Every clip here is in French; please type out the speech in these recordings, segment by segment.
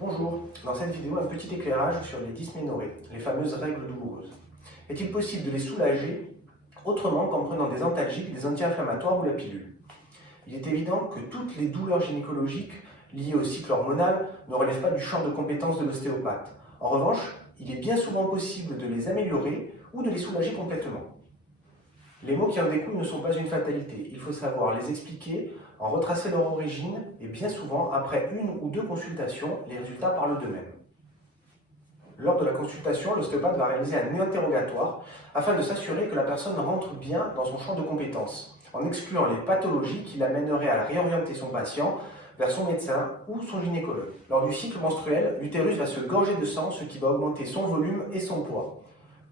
Bonjour, dans cette vidéo, un petit éclairage sur les dysménorrhées, les fameuses règles douloureuses. Est-il possible de les soulager autrement qu'en prenant des antalgiques, des anti-inflammatoires ou la pilule? Il est évident que toutes les douleurs gynécologiques liées au cycle hormonal ne relèvent pas du champ de compétences de l'ostéopathe. En revanche, il est bien souvent possible de les améliorer ou de les soulager complètement. Les maux qui en découlent ne sont pas une fatalité, il faut savoir les expliquer, en retracer leur origine et bien souvent, après une ou deux consultations, les résultats parlent d'eux-mêmes. Lors de la consultation, l'ostéopathe va réaliser un interrogatoire afin de s'assurer que la personne rentre bien dans son champ de compétences, en excluant les pathologies qui l'amèneraient à réorienter son patient vers son médecin ou son gynécologue. Lors du cycle menstruel, l'utérus va se gorger de sang, ce qui va augmenter son volume et son poids.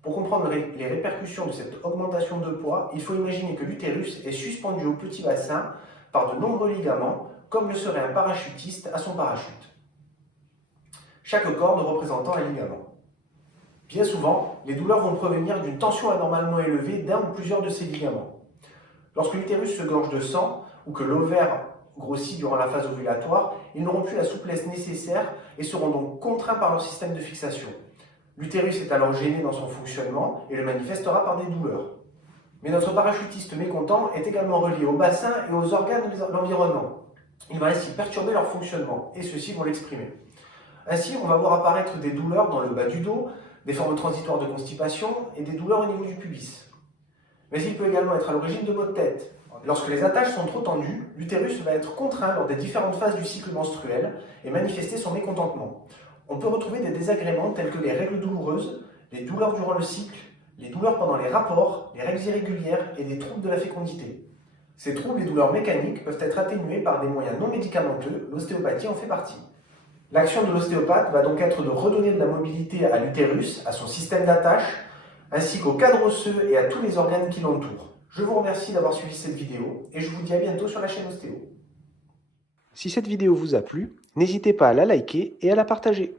Pour comprendre les répercussions de cette augmentation de poids, il faut imaginer que l'utérus est suspendu au petit bassin par de nombreux ligaments, comme le serait un parachutiste à son parachute. Chaque corde représentant un ligament. Bien souvent, les douleurs vont provenir d'une tension anormalement élevée d'un ou plusieurs de ces ligaments. Lorsque l'utérus se gorge de sang ou que l'ovaire grossit durant la phase ovulatoire, ils n'auront plus la souplesse nécessaire et seront donc contraints par leur système de fixation. L'utérus est alors gêné dans son fonctionnement et le manifestera par des douleurs. Mais notre parachutiste mécontent est également relié au bassin et aux organes de l'environnement. Il va ainsi perturber leur fonctionnement et ceux-ci vont l'exprimer. Ainsi, on va voir apparaître des douleurs dans le bas du dos, des formes transitoires de constipation et des douleurs au niveau du pubis. Mais il peut également être à l'origine de maux de tête. Lorsque les attaches sont trop tendues, l'utérus va être contraint lors des différentes phases du cycle menstruel et manifester son mécontentement. On peut retrouver des désagréments tels que les règles douloureuses, les douleurs durant le cycle, les douleurs pendant les rapports, les règles irrégulières et des troubles de la fécondité. Ces troubles et douleurs mécaniques peuvent être atténués par des moyens non médicamenteux, l'ostéopathie en fait partie. L'action de l'ostéopathe va donc être de redonner de la mobilité à l'utérus, à son système d'attache, ainsi qu'au cadre osseux et à tous les organes qui l'entourent. Je vous remercie d'avoir suivi cette vidéo et je vous dis à bientôt sur la chaîne Ostéo. Si cette vidéo vous a plu, n'hésitez pas à la liker et à la partager.